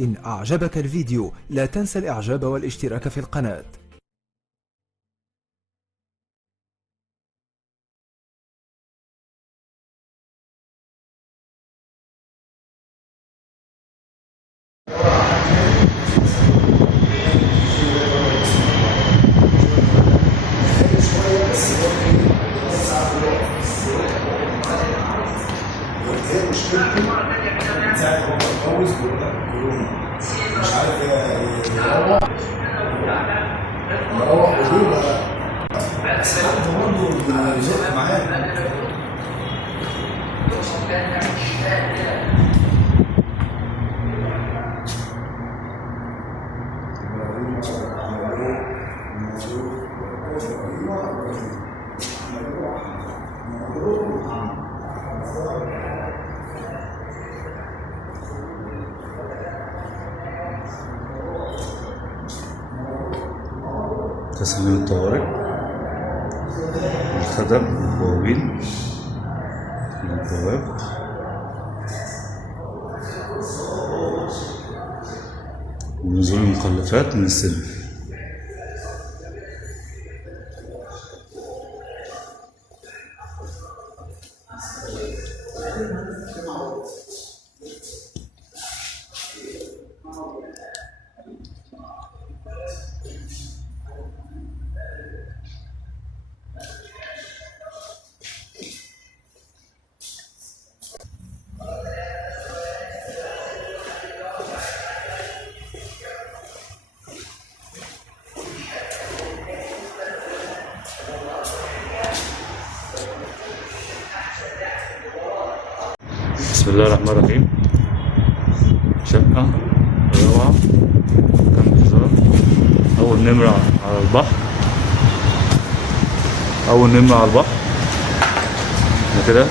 إن أعجبك الفيديو لا تنسى الإعجاب والاشتراك في القناة. هي مشكلته من ساعة ما اتجوز بيقول لك مش عارف يروح بدون بس حد برضه يزق معاه. تسليم الطوارئ، الخدم، البوابين، البواب، ونزول المخلفات من السلم. بسم الله الرحمن الرحيم. شقة روعة، كم شيزار، أول نمرة على البحر، أول نمرة على البحر. احنا كده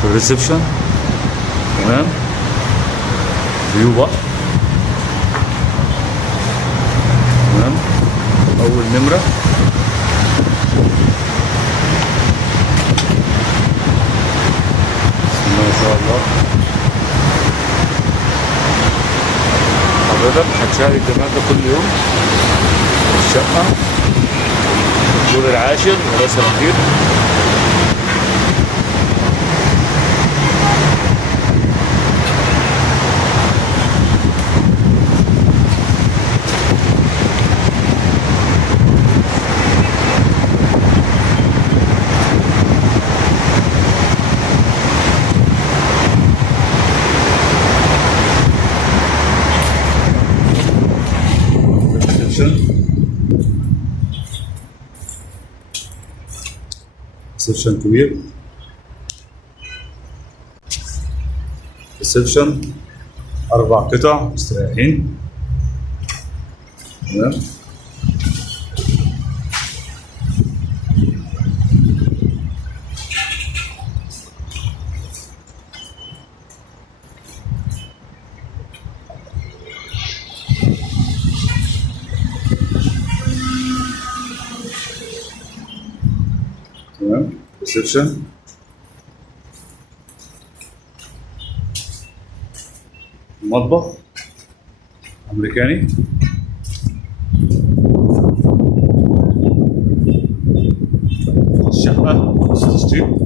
في الريسبشن، تمام، فيو بحر، تمام، أول نمرة. ما شاء الله. حضرتك هتشاهد الجمال ده كل يوم في الشقة في الدور العاشر وليس الأخير. ريسبشن كبير، ريسبشن 4 قطع مستريحين، تمام. تمام، ريسبشن، مطبخ أمريكاني، الشقة تشطيب،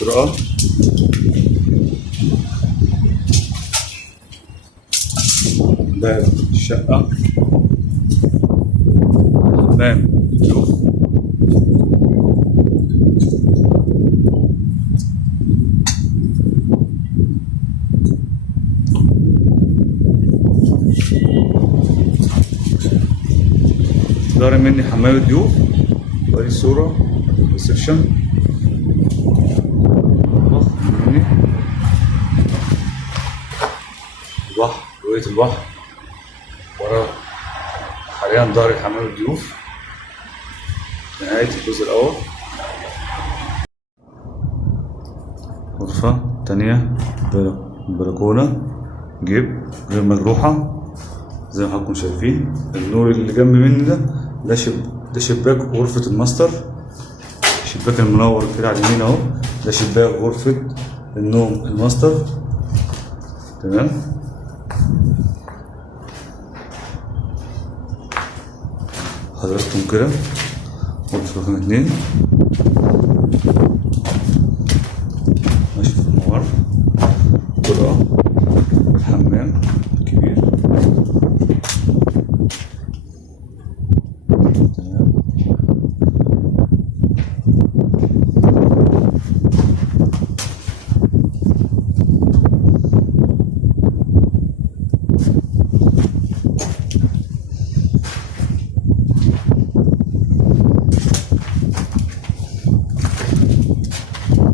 قراءة، باب الشقة، حمام، ظهر مني حمام الضيوف، وادي الصورة ريسبشن، البحر، رؤية البحر ورا. حاليا ظهر حمام الضيوف، نهاية الجزء الأول. غرفة تانية بلكونة جيب غير مجروحة زي ما حضراتكم شايفين. النور اللي جنب مني ده شباك غرفة الماستر، الشباك المنور كده على اليمين اهو، ده شباك غرفة النوم الماستر. تمام. حضراتكم كده غرفة رقم 2 ماشي في الممر، طرقة حمام كبير. تمام.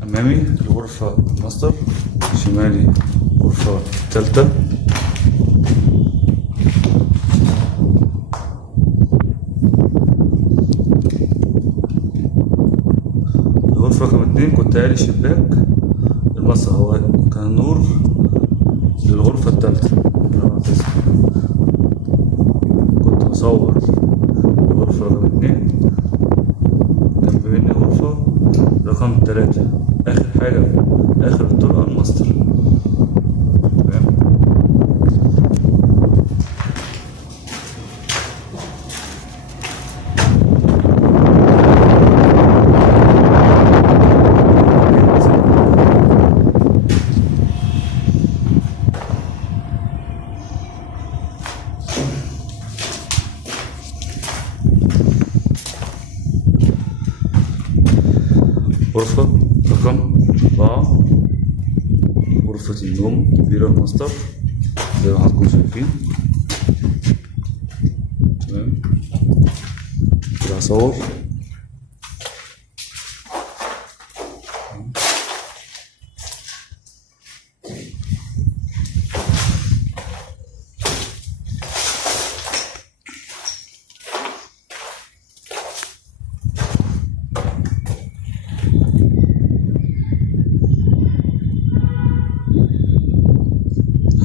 أمامي الغرفة الماستر، شمالي الغرفة الثالثة. الغرفة رقم 2 كنت قايل الشباك الماستر هو كان نور للغرفة الثالثة. كنت بصور الغرفة رقم 2 جنب مني غرفة رقم 3 آخر حاجة آخر الطرقة الماستر. تمام. غرفة رقم 4 غرفة النوم كبيرة الماستر زي ما حضراتكم شايفين. تمام. كده هصور.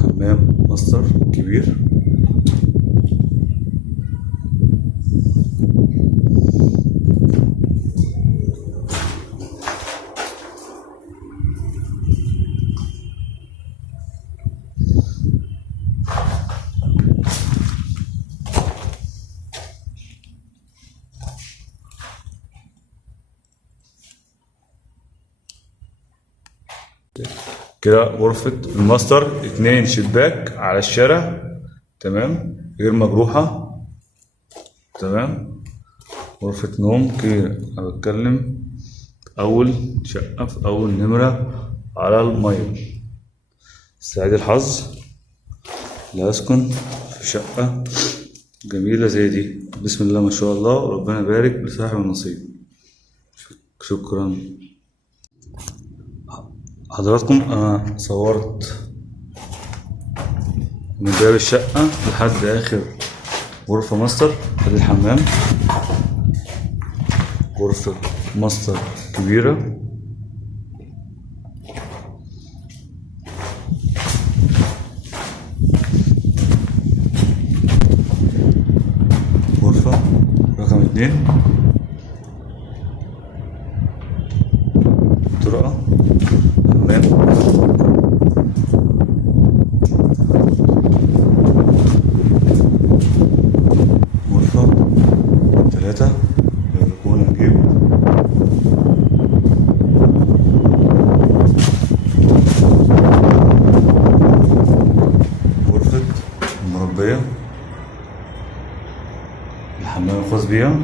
حمام ماستر كبير. كده غرفة الماستر 2 شباك على الشارع. تمام. غير مجروحة. تمام. غرفة نوم كده أنا بتكلم أول شقة في أول نمرة على المية. سعيد الحظ اللي هسكن في شقة جميلة زي دي. بسم الله ما شاء الله، وربنا يبارك لصاحب النصيب. شكرا حضراتكم. أنا صورت من باب الشقة لحد آخر غرفة ماستر. ادي الحمام، غرفة ماستر كبيرة. غرفة رقم 2 طرقة حمام. غرفة 3 بلكونة نجيب. غرفة المربية، الحمام الخاص بيها.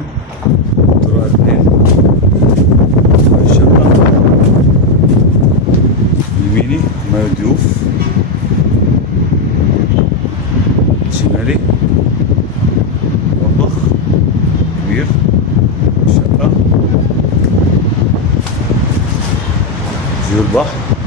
طرقة 2 الشقة. يميني حمام الضيوف، شمالي مطبخ كبير. الشقة فيو البحر.